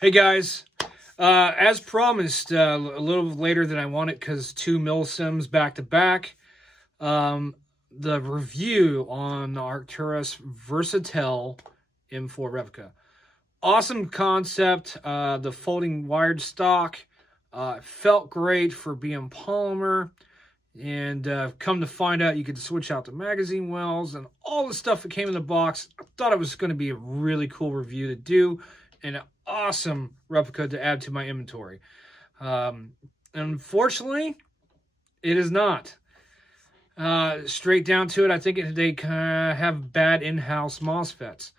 Hey guys, as promised, a little later than I wanted because 2 milsims back to back. The review on the Arcturus Versatile M4 replica. Awesome concept. The folding wired stock felt great for being polymer. And come to find out, you could switch out the magazine wells and all the stuff that came in the box. I thought it was going to be a really cool review to do and an awesome replica to add to my inventory. Unfortunately, it is not. Straight down to it, I think they have bad in-house MOSFETs.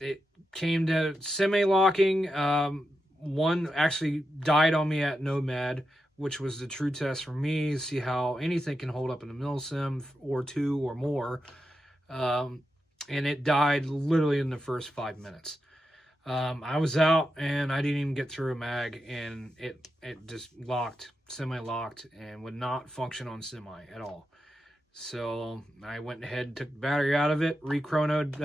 It came to semi-locking. One actually died on me at Nomad, which was the true test for me to see how anything can hold up in a milsim or 2 or more. And it died literally in the first 5 minutes. I was out and I didn't even get through a mag, and it just locked, semi-locked, and would not function on semi at all. So I went ahead and took the battery out of it, re-chronoed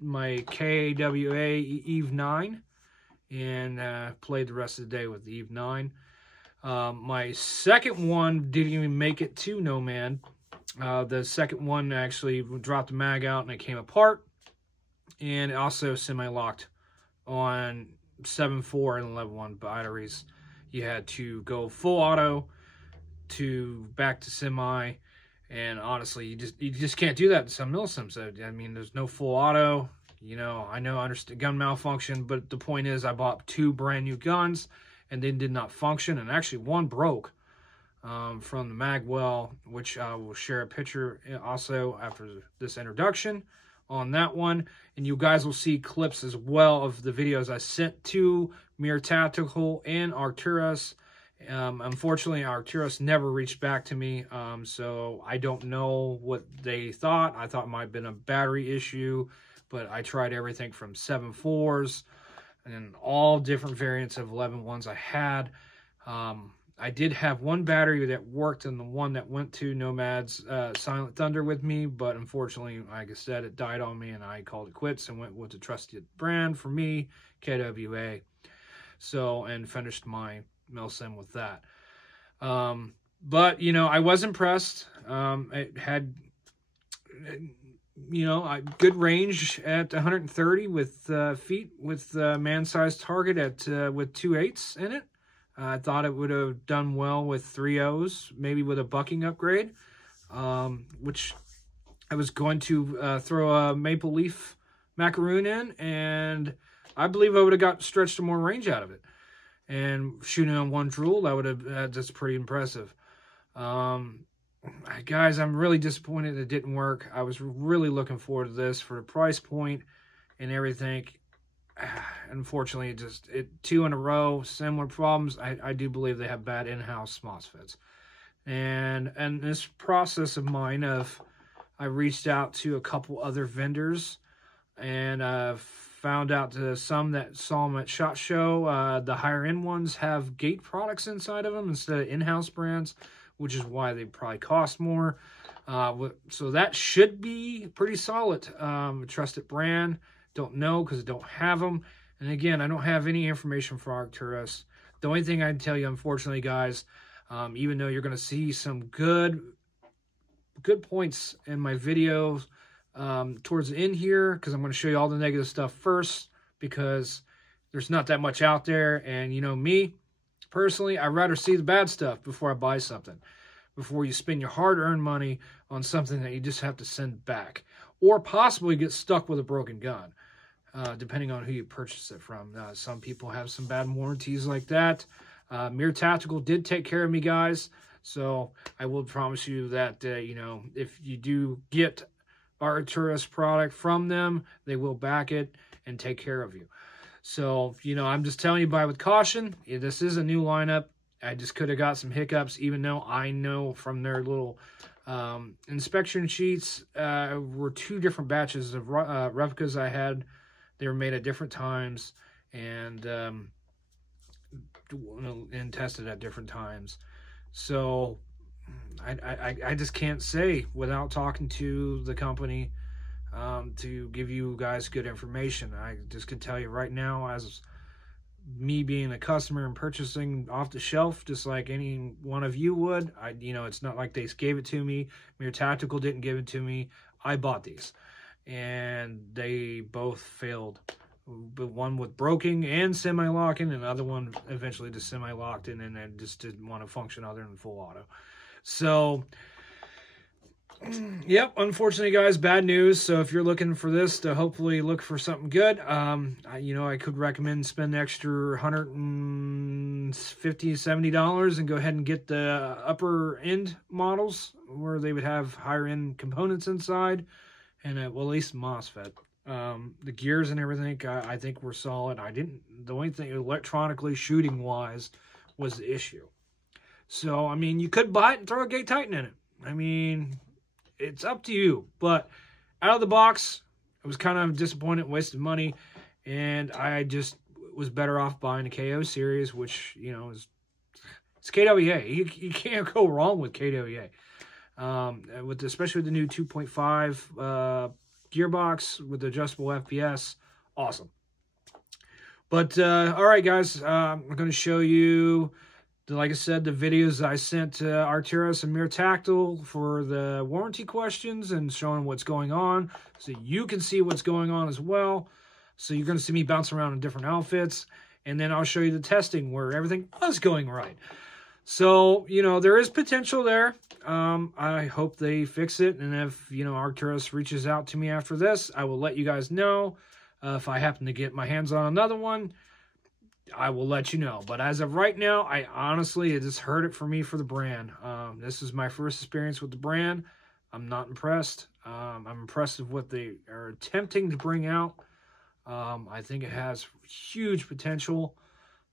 my KAWA Eve 9, and played the rest of the day with the Eve 9. My second one didn't even make it to Nomad. The second one actually dropped the mag out and it came apart. And it also semi-locked on 7.4 and 11.1 batteries. You had to go full auto to back to semi. And honestly, you just can't do that in some milsims. I mean, there's no full auto. You know, I understand gun malfunction, but the point is I bought 2 brand new guns and they did not function. And actually one broke from the mag well, which I will share a picture also after this introduction on that one. And you guys will see clips as well of the videos I sent to Mere Tactical and Arcturus. Unfortunately, Arcturus never reached back to me, so I don't know what they thought. I thought it might have been a battery issue, but I tried everything from 7.4s and all different variants of 11.1s I had. I did have one battery that worked and the one that went to Nomad's Silent Thunder with me, but unfortunately, like I said, it died on me and I called it quits and went with the trusted brand for me, KWA. So, and finished my milsim with that. But, you know, I was impressed. It had, you know, good range at 130 with feet with man-sized target at with 2.8s in it. I thought it would have done well with 3.0s, maybe with a bucking upgrade, which I was going to throw a maple leaf macaroon in, and I believe I would have got stretched to more range out of it. And shooting on 1 Drool, that would have that's pretty impressive. Guys, I'm really disappointed it didn't work. I was really looking forward to this for the price point and everything. Unfortunately, it 2 in a row, similar problems. I do believe they have bad in-house MOSFETs. And this process of mine I reached out to a couple other vendors and found out some that saw them at SHOT Show. The higher end ones have Gate products inside of them instead of in-house brands, which is why they probably cost more. So that should be pretty solid. Trusted brand. Don't know because I don't have them. And again, I don't have any information for Arcturus. The only thing I can tell you, unfortunately, guys, even though you're going to see some good points in my videos towards the end here, because I'm going to show you all the negative stuff first, because there's not that much out there. And you know me, personally, I'd rather see the bad stuff before I buy something, before you spend your hard-earned money on something that you just have to send back, or possibly get stuck with a broken gun. Depending on who you purchase it from. Some people have some bad warranties like that. Mere Tactical did take care of me, guys. So I will promise you that, you know, if you do get Arcturus product from them, they will back it and take care of you. So, you know, I'm just telling you, buy with caution. This is a new lineup. I just could have got some hiccups, even though I know from their little inspection sheets were 2 different batches of replicas I had. They were made at different times and tested at different times. So I just can't say without talking to the company to give you guys good information. I just can tell you right now, as me being a customer and purchasing off the shelf, just like any one of you would, it's not like they gave it to me. Mere Tactical didn't give it to me. I bought these, and they both failed. But one with broken and semi-locking, and the other one eventually just semi-locked in, and then just didn't want to function other than full auto. So, yep, unfortunately, guys, bad news. So if you're looking for this to hopefully look for something good, I could recommend spend the extra $150, $70 and go ahead and get the upper end models where they would have higher end components inside, and well, at least MOSFET. The gears and everything, I think were solid. The only thing electronically shooting wise was the issue. So, I mean, you could buy it and throw a gate titan in it. I mean, it's up to you. But out of the box, I was kind of disappointed, wasted money. And I just was better off buying a KO series, which, it's KWA. You can't go wrong with KWA. Especially with the new 2.5 gearbox with adjustable FPS, awesome. But all right, guys, I'm going to show you, like I said, the videos I sent to Arcturus and Mere Tactical for the warranty questions and showing what's going on, so you can see what's going on as well. So you're going to see me bounce around in different outfits, and then I'll show you the testing where everything was going right. So, there is potential there. I hope they fix it. And if, Arcturus reaches out to me after this, I will let you guys know. If I happen to get my hands on another one, I will let you know. But as of right now, it just hurt it for me for the brand. This is my first experience with the brand. I'm not impressed. I'm impressed with what they are attempting to bring out. I think it has huge potential.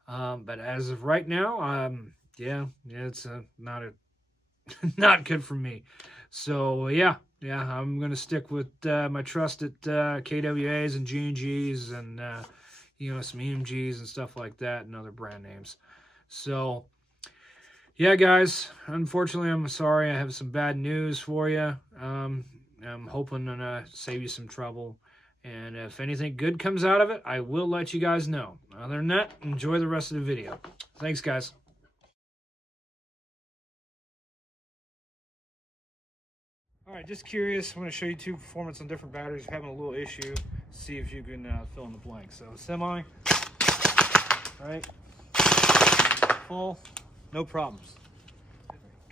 But as of right now, it's not good for me. So yeah, I'm gonna stick with my trusted KWAs and G&Gs and some EMGs and stuff like that and other brand names. So yeah, guys, unfortunately, I'm sorry. I have some bad news for you. I'm hoping to save you some trouble. And if anything good comes out of it, I will let you guys know. Other than that, enjoy the rest of the video. Thanks, guys. All right, just curious. I'm going to show you two performance on different batteries. Having a little issue. See if you can fill in the blank. So semi, right? Full, no problems.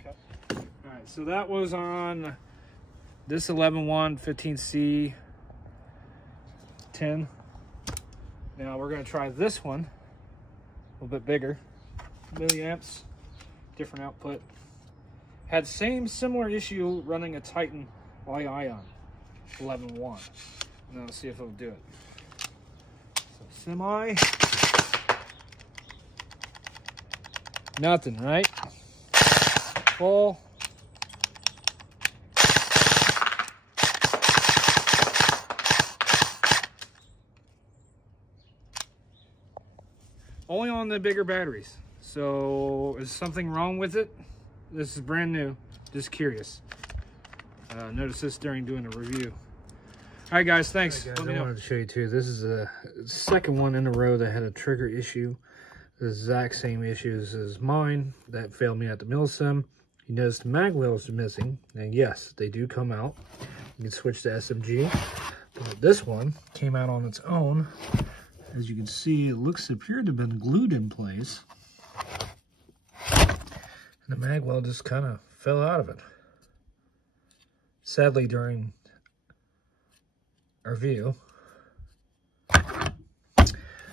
Okay. All right, so that was on this 11.1 15C 10. Now we're going to try this one, a little bit bigger, milliamps, different output. Had similar issue running a Titan Ion 11.1. Now let's see if it'll do it. So semi, nothing, right? Full. Only on the bigger batteries. So is something wrong with it? This is brand new, just curious. Noticed this during doing a review. All right, guys, thanks. Right, guys, I wanted to show you too. This is the second one in a row that had a trigger issue. The exact same issues as mine that failed me at the milsim. You notice the mag wheels are missing, and yes, they do come out. You can switch to SMG. But this one came out on its own. As you can see, it appeared to have been glued in place. And the mag well just kind of fell out of it. Sadly, during our view.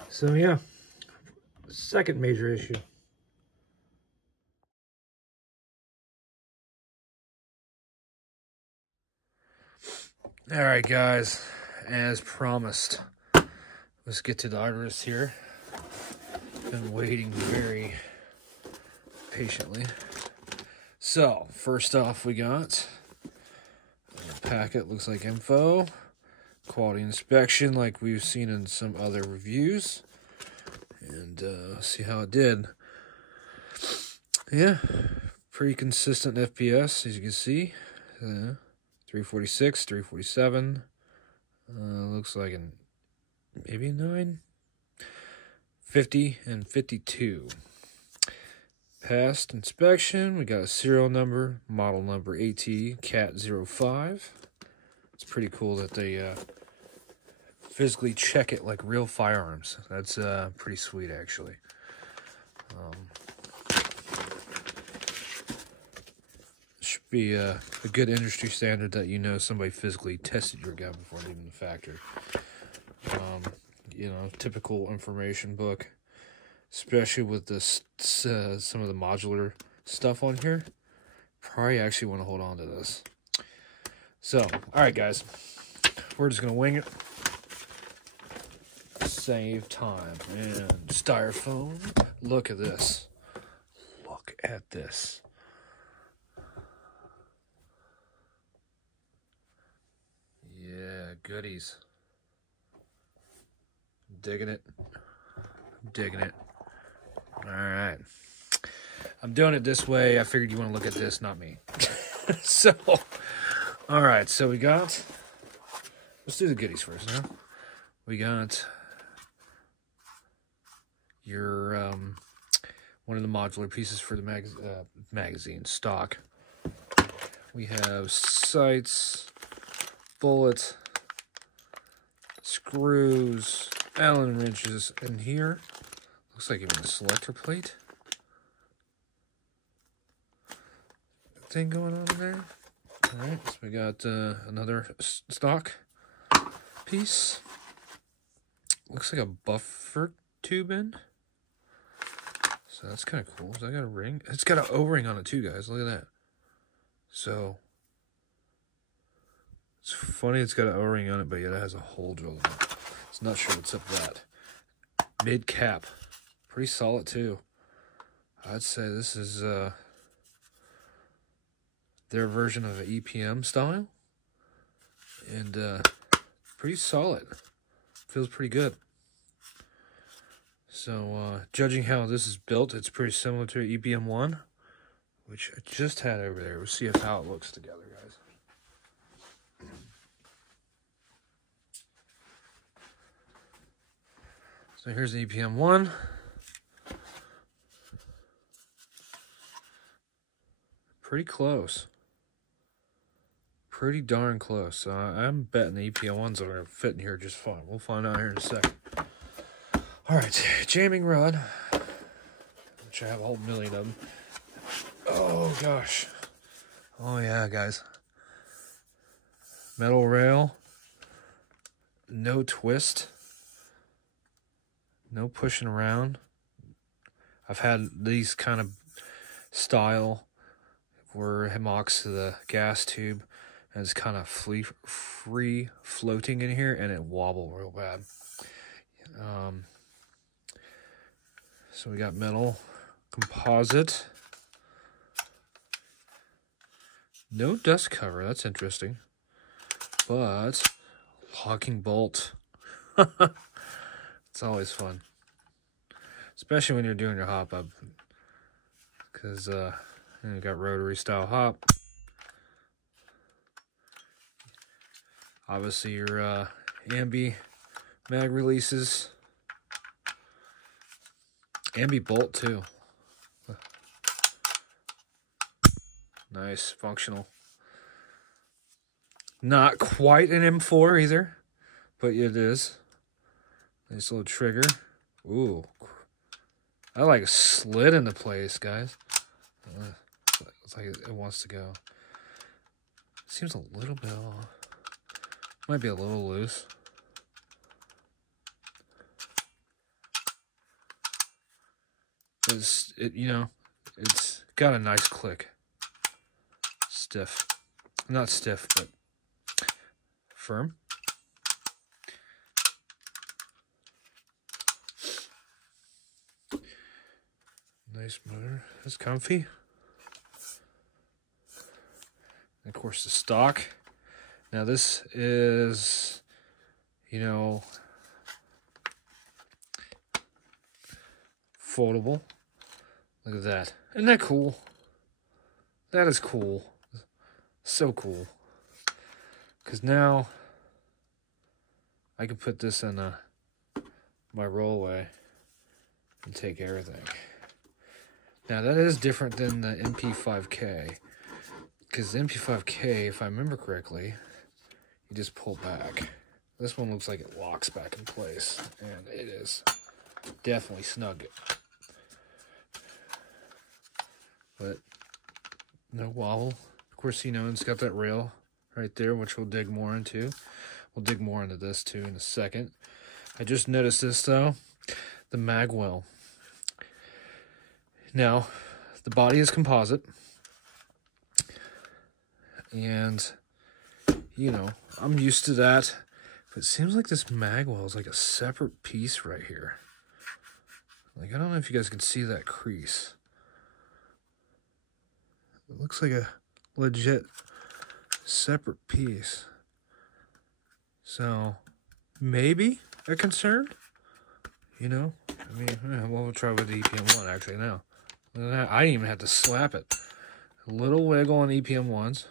So yeah, second major issue. All right, guys, as promised, let's get to the Arcturus here. Been waiting very patiently. So first off, we got a packet, looks like info, quality inspection like we've seen in some other reviews, and see how it did. Yeah, pretty consistent FPS, as you can see. 346, 347, Looks like maybe a 9. 50 and 52. Passed inspection. We got a serial number, model number A.T. C.A.T. 05. It's pretty cool that they physically check it like real firearms. That's pretty sweet, actually. Should be a good industry standard that you know somebody physically tested your gun before leaving the factory. You know, typical information book, especially with this some of the modular stuff on here. Probably actually want to hold on to this. So, all right, guys, we're just gonna wing it. Save time and styrofoam. Look at this. Look at this. Yeah, goodies. Digging it. Digging it. All right. I'm doing it this way. I figured you want to look at this, not me. So, all right. So we got, let's do the goodies first now. We got your, one of the modular pieces for the magazine stock. We have sights, bullet, screws, Allen wrenches, and here looks like even a selector plate thing going on in there. All right, so we got another stock piece. Looks like a buffer tube in. So that's kind of cool. So I got a ring. It's got an O-ring on it too, guys. Look at that. So it's funny. It's got an O-ring on it, but yet it has a hole drilled in it. It's not sure what's up with that. Mid cap, pretty solid too. I'd say this is their version of an EPM style, and pretty solid. Feels pretty good. So judging how this is built, it's pretty similar to EPM 1, which I just had over there. We'll see how it looks together, guys. So here's the EPM 1. Pretty close. Pretty darn close. So I'm betting the EPM 1s are going to fit in here just fine. We'll find out here in a second. All right, jamming rod, which I have a whole million of them. Oh, gosh. Oh, yeah, guys. Metal rail. No twist. No pushing around. I've had these kind of style where it mocks to the gas tube and it's kind of free floating in here and it wobble real bad. So we got metal composite. No dust cover. That's interesting. But locking bolt. It's always fun. Especially when you're doing your hop up. Because you got rotary style hop. Obviously your ambi mag releases. Ambi bolt too. Nice, functional. Not quite an M4 either, but it is. Nice little trigger. Ooh, I like slid into place, guys. It's like it wants to go. Seems a little bit off. Might be a little loose. It's got a nice click. Stiff. Not stiff, but firm. Nice motor. It's comfy. And of course, the stock. Now this is, foldable. Look at that. Isn't that cool? That is cool. So cool. Because now I could put this in my rollaway and take everything. Now, that is different than the MP5K. Because the MP5K, if I remember correctly, you just pull back. This one looks like it locks back in place. And it is definitely snug. But no wobble. Of course, you know, it's got that rail right there, which we'll dig more into. We'll dig more into this, too, in a second. I just noticed this, though. The mag well. Now, the body is composite. And, you know, I'm used to that. But it seems like this mag well is like a separate piece right here. Like, I don't know if you guys can see that crease. It looks like a legit separate piece. So, maybe a concern? You know? I mean, well, we'll try with the EPM1 actually now. I didn't even have to slap it. A little wiggle on EPM1s.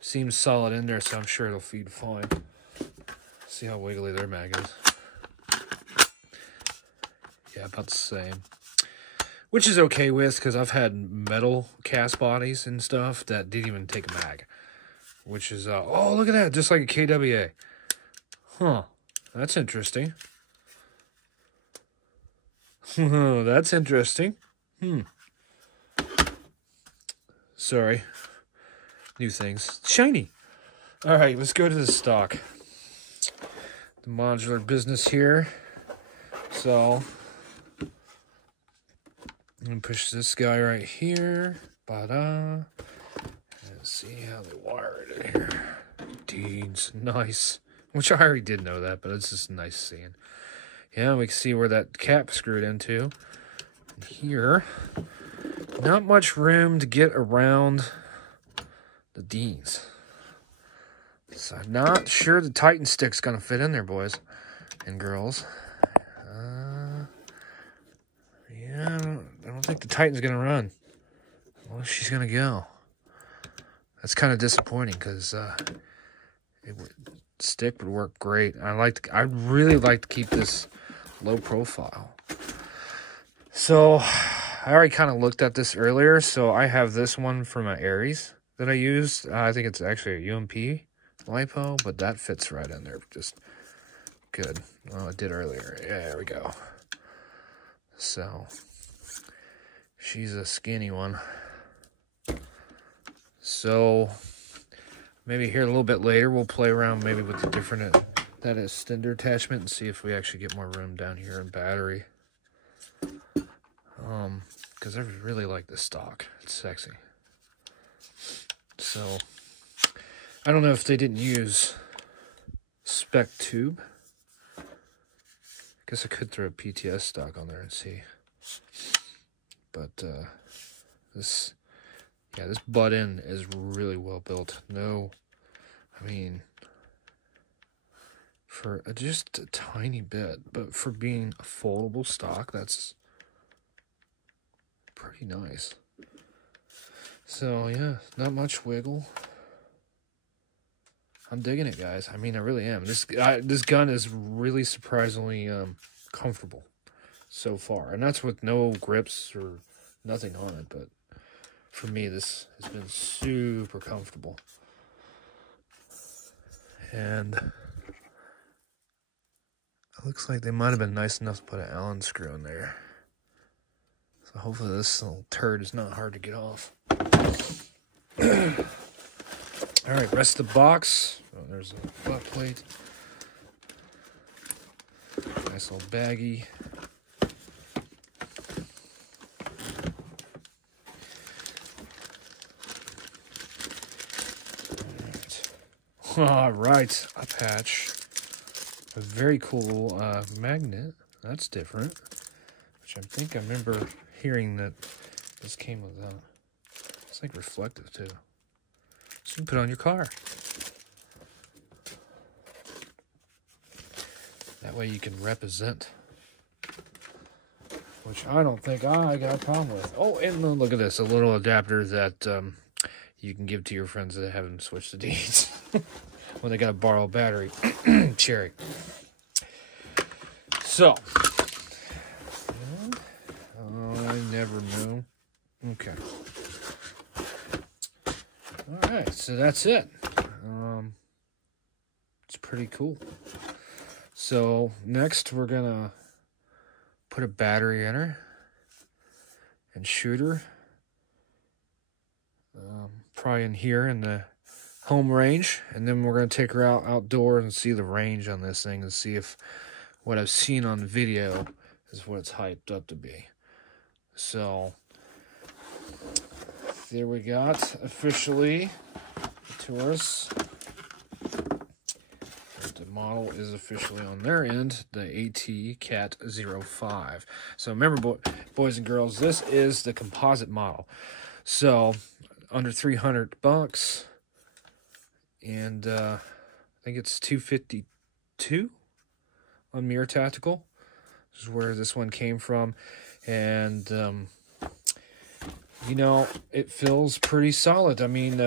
Seems solid in there, so I'm sure it'll feed fine. See how wiggly their mag is. Yeah, about the same. Which is okay with, because I've had metal cast bodies and stuff that didn't even take a mag. Which is, oh, look at that, just like a KWA. Huh, that's interesting. That's interesting. Sorry. New things. Shiny. Alright, let's go to the stock. The modular business here. So, I'm going to push this guy right here. Ba-da. Let's see how they wire it in here. Deeds. Nice. Which I already did know that, but it's just nice seeing. Yeah, we can see where that cap screwed into. And here, not much room to get around the D's. So I'm not sure the Titan stick's going to fit in there, boys and girls. Yeah, I don't think the Titan's going to run. Well, she's going to go. That's kind of disappointing because stick would work great. I'd really like to keep this low profile. So I already kind of looked at this earlier. So I have this one from my Aries that I used. I think it's actually a UMP lipo, but that fits right in there. Just good. Oh, it did earlier. Yeah, there we go. So she's a skinny one. So maybe here a little bit later we'll play around maybe with the different that extender attachment and see if we actually get more room down here in battery. Because I really like this stock. It's sexy. So I don't know if they didn't use spec tube. Guess I could throw a PTS stock on there and see. But this butt end is really well built. No, I mean, for just a tiny bit, but for being a foldable stock, that's pretty nice. So yeah, not much wiggle. I'm digging it, guys. I mean, I really am. This gun is really surprisingly comfortable so far, and that's with no grips or nothing on it. But for me, this has been super comfortable, and it looks like they might have been nice enough to put an Allen screw in there. So hopefully this little turd is not hard to get off. All right, rest of the box. Oh, there's a butt plate. Nice little baggie. All right, a patch. A very cool magnet. That's different. Which I think I remember hearing that this came with that. It's like reflective too. So you can put on your car. That way you can represent. Which I don't think I got a problem with. Oh, and look at this. A little adapter that you can give to your friends that haven't switched the Ds. when they got to borrow a battery. Cherry. So, I never know. Okay. All right, so that's it. It's pretty cool. So next we're gonna put a battery in her and shoot her. Probably in here in the home range, and then we're gonna take her outdoors and see the range on this thing and see if what I've seen on the video is what it's hyped up to be. So there we got officially the Taurus. The model is officially on their end, the C.A.T 05. So remember, boys and girls, this is the composite model. So under $300, and I think it's $252 on Mirror Tactical. This is where this one came from, and you know, it feels pretty solid. I mean,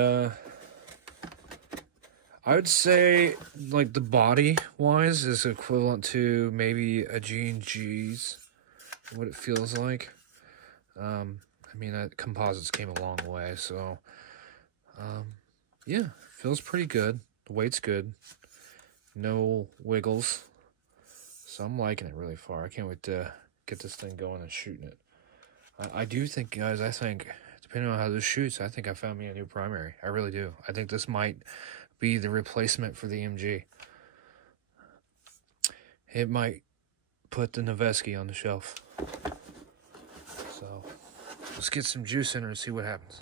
I would say, like, the body-wise is equivalent to maybe a G&G's, what it feels like. I mean, composites came a long way, so, yeah, feels pretty good. The weight's good. No wiggles. So I'm liking it really far. I can't wait to get this thing going and shooting it. I do think, guys, I think, depending on how this shoots, I think I found me a new primary. I really do. I think this might be the replacement for the MG. It might put the Noveski on the shelf. So let's get some juice in her and see what happens.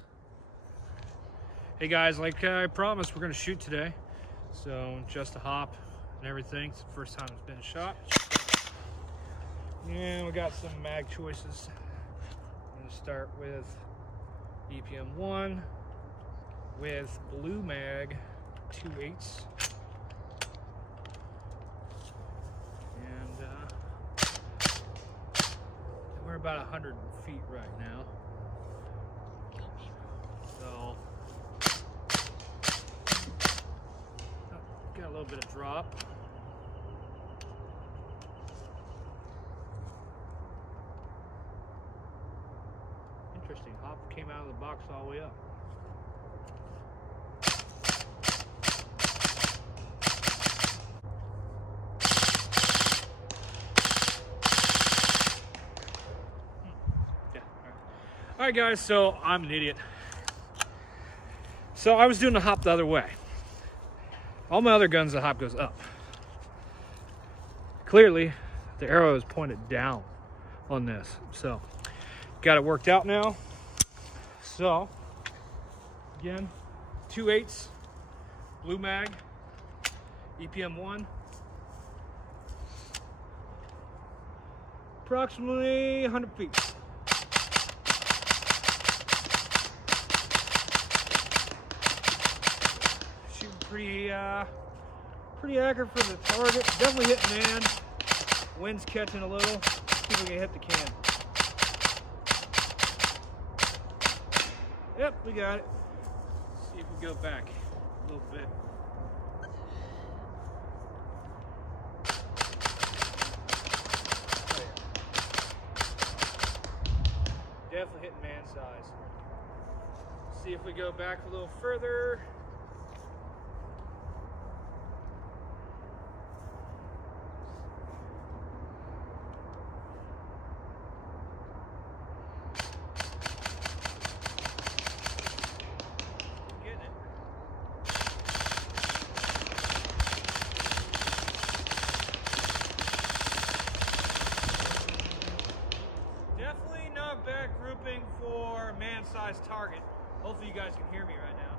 Hey guys, like I promised, we're gonna shoot today. So just a hop and everything. It's the first time it's been shot. And we got some mag choices. I'm gonna start with EPM 1 with blue mag 2/8. And we're about 100 feet right now. So got a little bit of drop. Interesting, hop came out of the box all the way up. All right, guys, so I'm an idiot. So I was doing the hop the other way. All my other guns, the hop goes up. Clearly, the arrow is pointed down on this. So, got it worked out now. So, again, 2/8, blue mag, EPM 1. Approximately 100 feet. Pretty accurate for the target. Definitely hitting man. Wind's catching a little. See if we can hit the can. Yep, we got it. Let's see if we go back a little bit. Definitely hitting man size. See if we go back a little further. For man-sized target. Hopefully you guys can hear me right now.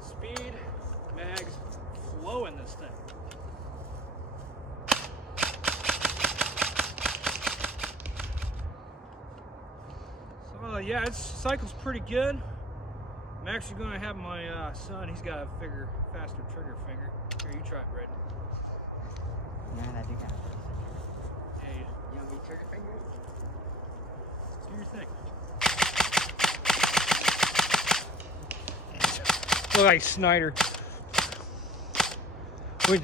Speed, mags, flow in this thing. So yeah, its cycle's pretty good. I'm actually going to have my son, he's got a faster trigger finger. Here, you try it, Braden. Yeah, I do got it. You want me to trigger finger? Do your thing. Look like Snyder. Wait.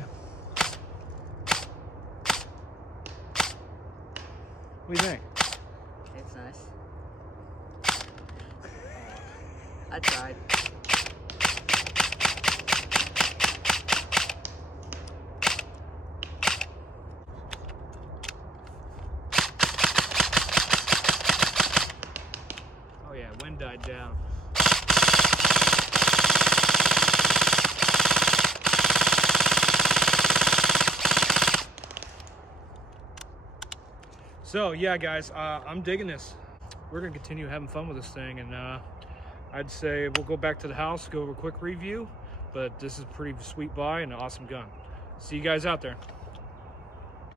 What do you think? It's nice. I tried. Oh yeah, wind died down. So yeah, guys, I'm digging this. We're gonna continue having fun with this thing, and I'd say we'll go back to the house, go over a quick review, but this is a pretty sweet buy and an awesome gun. See you guys out there.